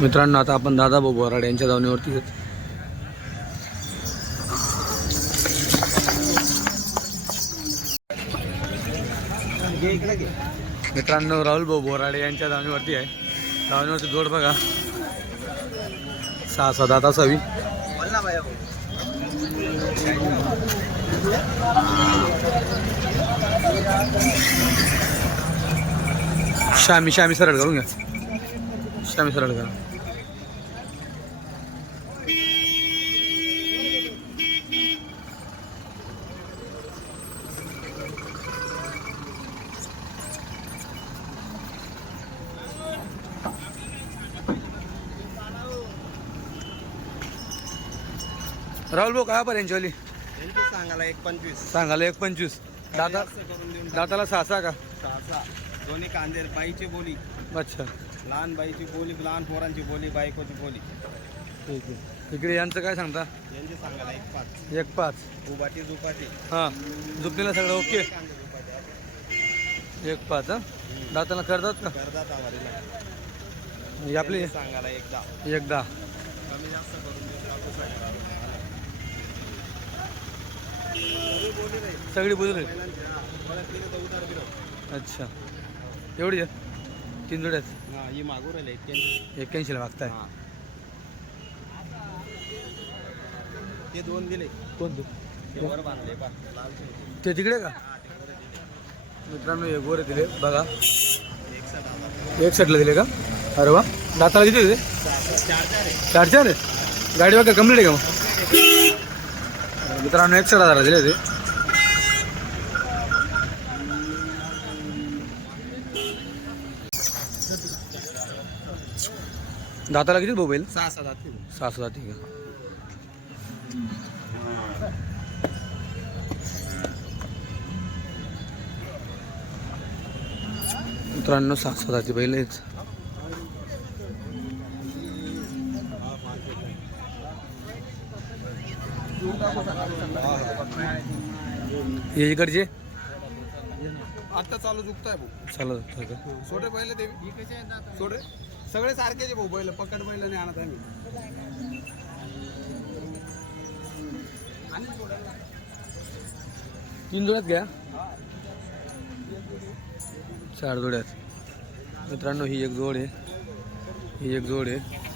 मित्रांनो आता आपण दादा भाऊ बोराड यांच्या धावणीवरती मित्रांनो राहुल भाऊ बोराडे यांच्या धावणीवरती आहे. धावणीवरती जोड बघा. सहा सात आत असावी शामी शामी सरळ करून घ्या. शामी सरळ करा. राहुल भाऊ काय पर्यंत यांच्यावाली यांची सांगायला एक पंचवीस. सांगायला एक पंचवीस. दादा करून देऊन. दाताला सहा सहा का? सहा दोन्ही कांदे बाईची बोली. अच्छा. लहान बाईची बोली लहान पोरांची बोली बायकोची बोली. ठीक आहे. इकडे यांचं काय सांगता? यांची सांगायला एक पाच. एक पाच. उबाटी दुपाटी हां. झुकणीला सगळं ओके? एक पाच हां? दाताला करतात का? करतात आपली सांगायला एक दहा. एक दहा. कमी जास्त करून देऊन टाकू सगळ्याला. सगळी बोली नाही सगळी दिलं अच्छा. एवढी आहे? तीन जोड्यात? हा मागू राहिले एक्क्याऐंशी एक्क्याऐंशीला मागताय. हा. ते दोन दिले. कोण तू तिकडे का? मित्रांनो हे गोरे दिले बघा. एक सेटला दिले का? अरे वा. दाताला किती दिले चार चार आहे. गाडी वगैरे कंप्लीट आहे का मग? मित्रांनो एक सेट हजार दिले ते दाताला किती भाऊ बैल सहा सात आठ सहा सहा ठीक आहे मित्रांनो सहा सहा जाती बैल आहेत. हे इकडचे? आता चालू चुकताय भाऊ. चालत होतं का? सोडे बैल ते. सोडे? सगळे सारखेच भाऊ बैल पकड बैल नाही आणत आम्ही. तीन जोड्यात घ्या. चार जोड्यात. मित्रांनो ही एक जोड आहे. ही एक जोड आहे.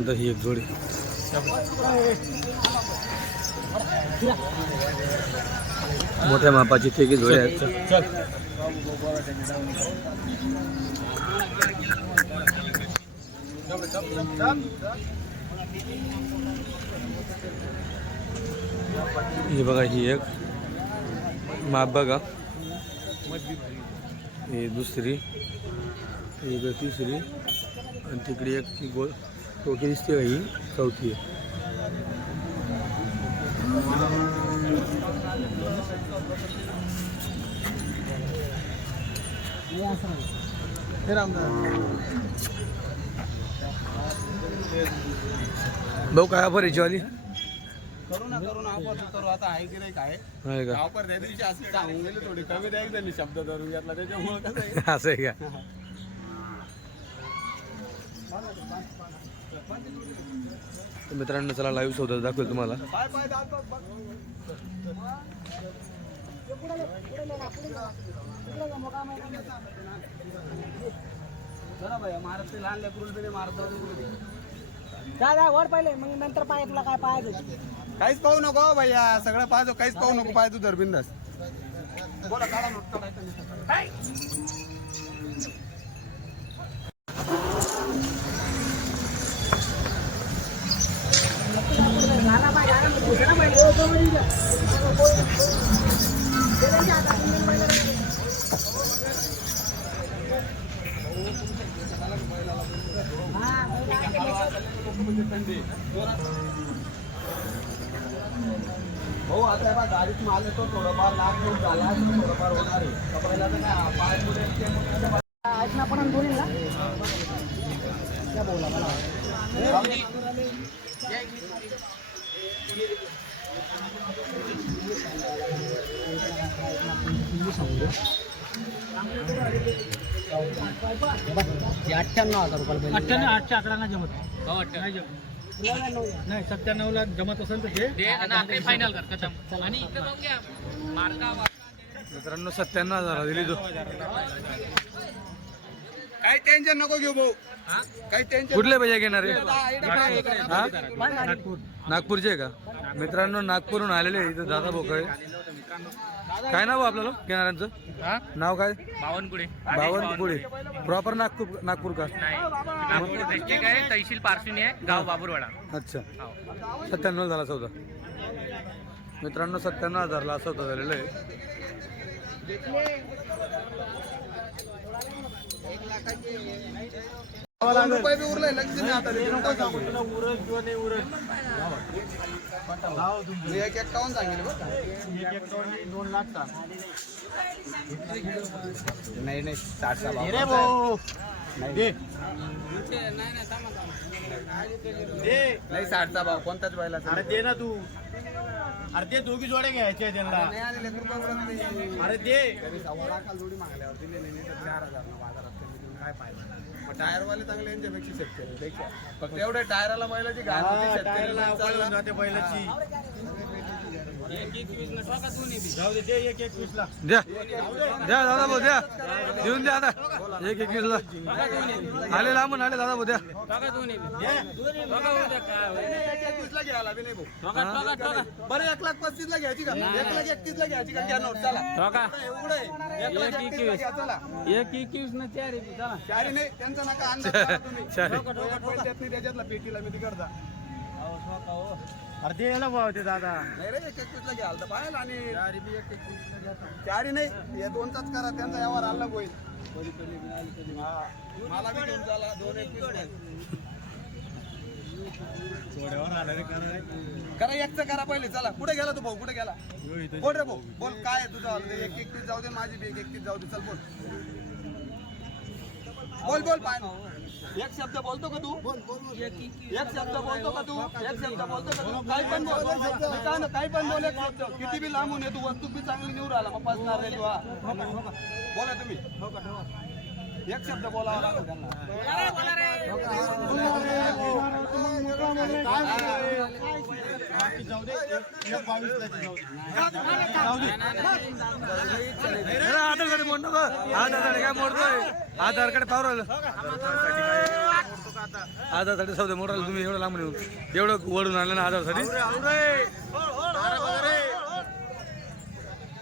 त्याच्यानंतर ही एक जोडी. मोठ्या मापाची ते जोडी आहेत ही बघा ही एक माप बघा. ही दुसरी ही तिसरी आणि तिकडे एक ती गोल. टोकी दिसते का ही चौथी आहे भाऊ काय ऑफर याची वाली करू ना करू ना आपण करू. आता आहे की नाही काय? का? ऑफर त्या दिवशी असं सांगून गेले थोडी. कमी द्या त्यांनी शब्द धरून घेतला. त्याच्यामुळे कसं आहे? असं आहे का? तर मित्रांनो चला लाईव्ह सौदा दाखवेल तुम्हाला. दादा वर पहिले मग नंतर पाय तुला काय पाहायचं काहीच पाहू नको हो भैया सगळं पाहतो काहीच पाहू नको पाय तू धरबिंदास बोला काढा नोट काढा. भाऊ आता बा गाडीत माल येतो थोडंफार लाख लोक झाला थोडंफार होणार आहे. पहिला तर काय पाच पुढे ऐक ना पण बोलेल ना? काय बोला अठ्ठ्याण्णव हजार रुपये अठ्ठ्याण्णव आठच्या आकडा नाही जमत नाही जमत. नाही सत्त्याण्णव ला जमत असेल तर ते फायनल कर खतम. आणि मित्रांनो सत्त्याण्णव हजार दिली तो. काही टेन्शन नको घेऊ भाऊ. काही टेन्शन कुठले भैया घेणार आहे? हा नागपूर. नागपूरचे आहे का? मित्रांनो नागपूरहून आलेले आहे इथं दादा भोकळे काय नाव आहे आपल्याला घेणाऱ्यांचं नाव काय बावनकुळे बावनकुळे प्रॉपर नागपूर नागपूर का डिस्ट्रिक्ट आहे तहसील पारशिनी आहे गाव बाबुरवाडा अच्छा सत्त्याण्णव झाला सौदा मित्रांनो सत्त्याण्णव हजारला असा होता झालेलं आहे दोन एक एक्कावन्न सांगेल बरं का? नाही नाही साठचा भाव नाही. साठचा भाव कोणताच व्हायला अरे दे ना तू. अरे ते दोघी जोड्या त्यांना उरत नाही. अरे दे. तरी सव्वा लाखाला जोडी मागल्यावर दिले नाही तर चार हजार बाजारात. काय फायदा मग टायरवाले चांगले यांच्यापेक्षा शेतकरी पेक्षा फक्त टायराला बैलाची हा, शेतकरी टायरला माणसाला. अवकाळून जाते बैलाची. जाऊ दे दे एक एक वीस ला द्या द्या दादा भाऊ द्या. देऊन द्या आता. एक एकवीसला. आले लांबून आले दादा भाऊ द्या. बरं एक लाख पस्तीस ला घ्यायची का? एक लाख एकतीस ला घ्यायची का? घ्या नोट चला एवढं आहे. एक ला एकवीस. ना चार चला. चारी नाही त्यांचा नका नाही त्याच्यातला पेटीला मी तिकडचा. अरे दे ना भाव ते दादा. नाही रे एक एकवीसला घ्याल तर पाहिजे आणि चारी नाही या दोनचाच करा त्यांचा यावर आला होईल. हा. मला बी घेऊन चला दोन एकवीस. करा एकचं करा पहिले चला. कुठे गेला तू भाऊ? कुठे गेला? बोल रे भाऊ बोल काय तुझं? एक एकतीस जाऊ दे माझी बी एक एकतीस जाऊ दे. चल बोल. बोल बोल पाय एक शब्द बोलतो का तू? एक शब्द बोलतो का तू? एक शब्द बोलतो का तू? काही पण बोल. काय ना काही पण बोल एक शब्द. किती बी लांबून आहे तू वस्तू बी चांगली निवड आला मग पसणार रे तू हा. बोला तुम्ही. एक शब्द बोलावा लागेल त्यांना. जाऊ दे एक- बावीस ला जाऊ दे आधार कार्ड मोड नको आधार कार्ड काय मोडतोय आधार कार्ड पावर आलं आधारसाठी सौदे मोडाल तुम्ही एवढं लांब येऊन एवढं वळून आलं ना आधारसाठी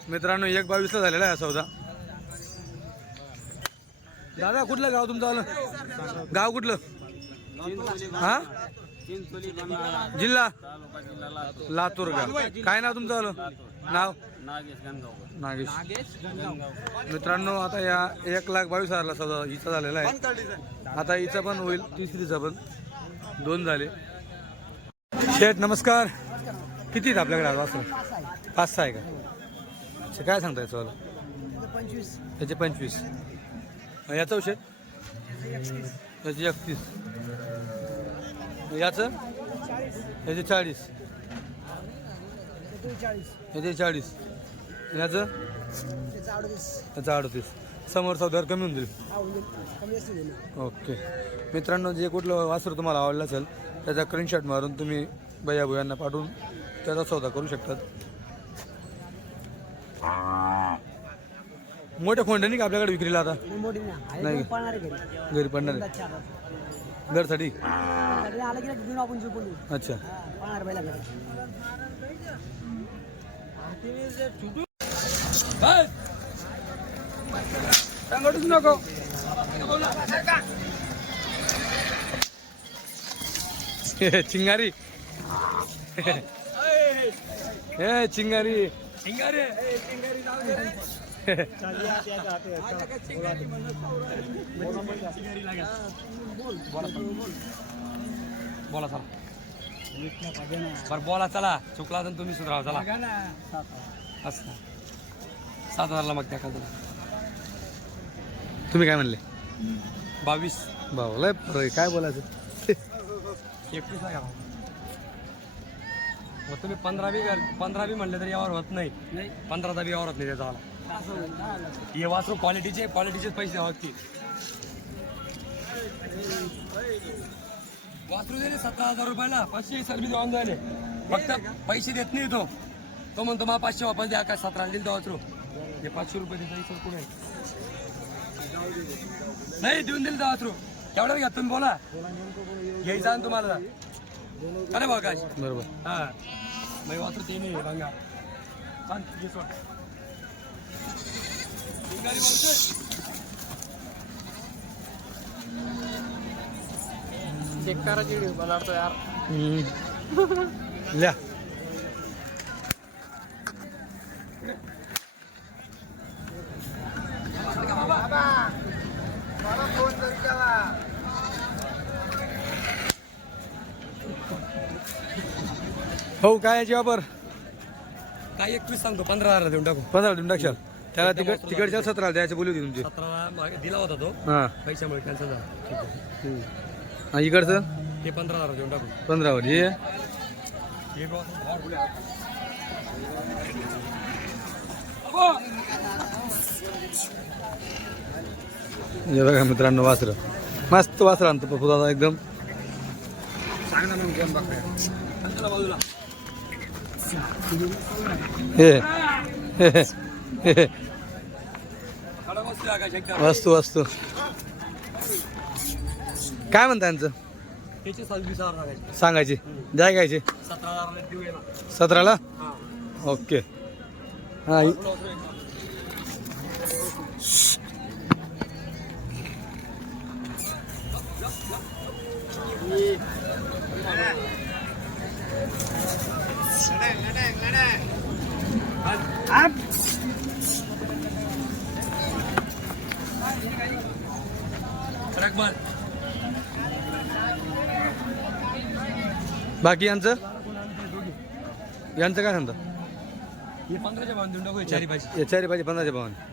मित्रांनो एक बावीसला झालेला आहे सौदा दादा कुठलं गाव तुमचं आलं गाव कुठलं हा जिल्हा? लातूर. गाव काय नाव तुमचं? आलं नाव? नागेश मित्रांनो आता या एक लाख बावीस हजारला सौदा हिचा झालेला आहे. आता हिचा पण होईल तिसरीचा पण. दोन झाले. शेठ नमस्कार. किती आहेत आपल्याकडे आज वासरं? पाच सहा आहे का? अच्छा काय सांगता याचं वाला? पंचवीस. त्याचे पंचवीस. याचं औषध याचे एकतीस. याचं? याचे चाळीस. याचे चाळीस. याचं? त्याचा अडतीस. समोर चौदार कमी होऊन जाईल. ओके. मित्रांनो जे कुठलं वासर तुम्हाला आवडलं असेल त्याचा स्क्रीनशॉट मारून तुम्ही भैया भुयांना पाठवून त्याचा सौदा करू शकतात. मोठे खोंड नाही का आपल्याकडे विक्रीला आता? नाही. घरी पडणार घरी आलं की घेऊन आपण अच्छा. नको. चिंगारी. ए चिंगारी. चिंगारी. बोला सर. बरं बोला चला. चुकला तर तुम्ही सुधाराव चला. असं. सात हजारला मग त्या खाली तुम्ही काय म्हणले? बावीस. भाऊ लय फरक आहे. काय बोलायचं? एकवीस आहे? मग तुम्ही पंधरा बी कर पंधरा बी म्हणले तरी यावर होत नाही. पंधराचा बी यावर होत नाही त्याचा हे वासरू क्वालिटीचे क्वालिटीचे पैसे द्यावं की. वासरू दिले सतरा हजार रुपयाला पाचशे सर्व्हिस ऑन झाले. फक्त पैसे देत नाही तो. तो म्हणतो मला पाचशे वापस द्या काय सतरा दिल तो वासरू. हे पाचशे रुपये देता सर कुठे? नाही देऊन दिल तो वासरू. केवढ्या घ्या तुम्ही बोला. घ्यायचा तुम्हाला. अरे बघा. बरोबर. हा. मग वासरू ते नाही बघा. सांग, घे सोड. गाडी बोलतोय. चेक यार ल्या. हो काय याची वापर काय एकवीस सांगतो पंधरा हजार देऊन टाकू. पंधरा देऊन टाकशाल? त्याला तिकड तिकडच्या सतरा द्यायची बोली होती तुमची? सतराला मागे दिला होता तो. हां. पैशामुळे कॅन्सल झाला. ठीक आहे. आणि इकडचं? हे पंधरा हजार देऊन टाकू. पंधरावर. हे? हे बघ. हे मित्रांनो वासर. मस्त वासर आणतो पप्पू दादा एकदम. हे. हे, वस्तू वस्तू. काय म्हणता यांचं? सांगायची. द्या घ्यायची सतराला? ओके. हा पुढं वस्तू आहे. खडक माल. बाकी यांचं? यांचं काय सांगता? हे पंधराच्या भावाने देऊन टाकू हे चारी पाहिजे. या चारी पाहिजे पंधराच्या भावाने.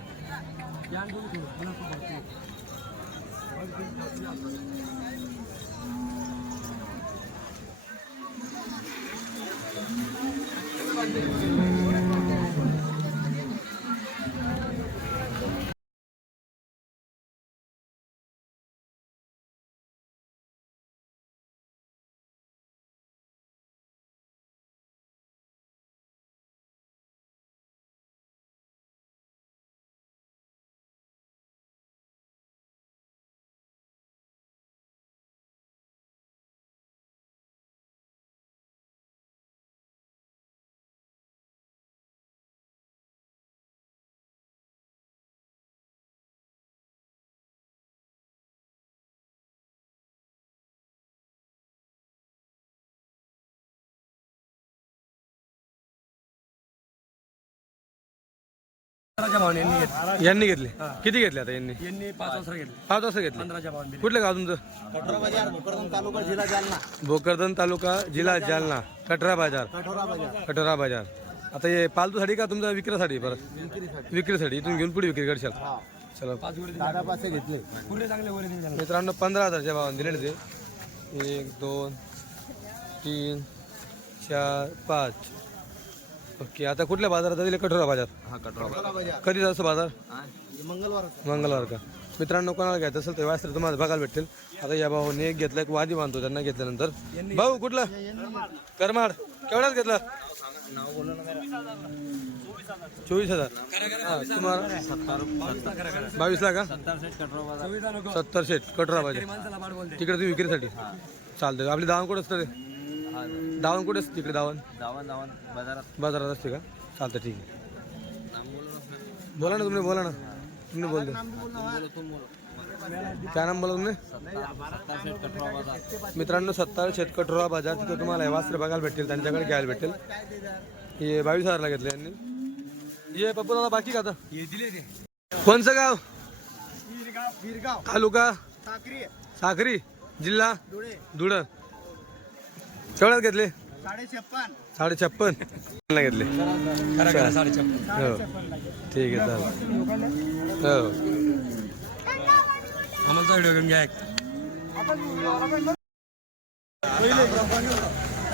यांनी घेतले. यांनी घेतले? किती घेतले आता यांनी? यांनी पाच वाजता घेतले. पाच वाजता घेतले. पंधराच्या भावाने दिले. कुठलं गाव तुमचं? कटोरा बाजार भोकरदन तालुका जिल्हा जालना. भोकरदन तालुका जिल्हा जालना. कटरा बाजार. कटोरा बाजार. कटोरा बाजार. आता हे पालतूसाठी का तुमच्या विक्रीसाठी परत? विक्रीसाठी. इथून घेऊन पुढे विक्री करशाल. चला. दादा घेतले. पुढे चांगले मित्रांनो पंधरा हजारच्या भावाने दिलेले ते. एक दोन तीन चार पाच. ओके आता कुठल्या बाजारात? दिले कठोरा बाजार. हा कटोरा बाजार. कधी जास्त बाजार? मंगळवार मंगळवार का? मित्रांनो कोणाला घ्यायचं असेल तर वास्त्र तुम्हाला बघायला भेटेल आता या भाऊने एक घेतला एक वादी बांधतो त्यांना घेतल्यानंतर. भाऊ कुठला? करमाड. केवढ्यात घेतला? चोवीस हजार. हा, तुम्हाला? बावीस ला का सत्तर सेट कटोरा पाहिजे तिकडे तुम्ही विक्रीसाठी. चालतं आपली दावण कुठं असतं ते दावण कुठे असतं तिकडे दावण? दावण दावण बाजारात. बाजारात असते का? चालतं ठीक आहे. बोला ना तुम्ही बोला ना. तुम्ही बोलते. काय नाम बोला तुम्ही? मित्रांनो सत्तर शेतकटोरा बाजार तिथं तुम्हाला हे वस्त्र बघायला भेटेल त्यांच्याकडे घ्यायला भेटेल हे बावीस हजारला घेतले यांनी. ये पप्पू दादा बाकी का आता? कोणचं गाव? गिरगाव तालुका? साक्री. साखरी जिल्हा? धुळे. धुळं. केवढ्यात घेतले? साडे छप्पन ला घेतले. हो. ठीक आहे चालेल. हो. आम्हाला व्हिडिओ घ्या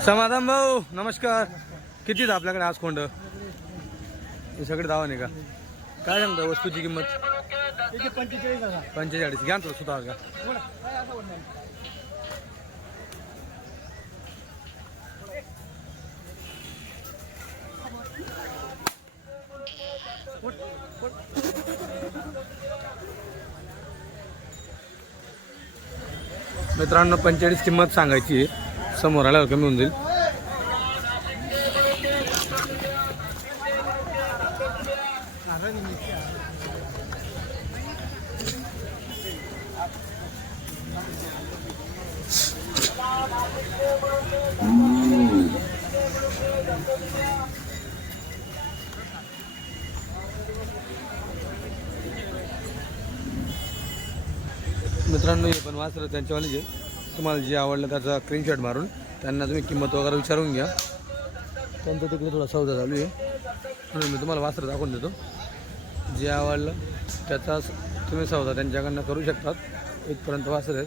समाधान भाऊ नमस्कार. किती आपल्याकडे आज कोंड हे सगळे धावा नाही का? काय सांगता वस्तूची किंमत? पंचेचाळीस घ्या ना थोडं सुद्धा का? मित्रांनो पंचेचाळीस किंमत सांगायची आहे. समोर आल्यावर कमी होऊन जाईल. मित्रांनो पण वासरं त्यांच्यावाले जे तुम्हाला जे आवडलं त्याचा स्क्रीनशॉट मारून त्यांना तुम्ही किंमत वगैरे विचारून घ्या. त्यांचं तिकडे थोडा सौदा चालू आहे. म्हणून मी तुम्हाला वासरं दाखवून देतो. जे आवडलं त्याचा तुम्ही सौदा त्यांच्याकडनं करू शकतात. इथपर्यंत वासर आहेत.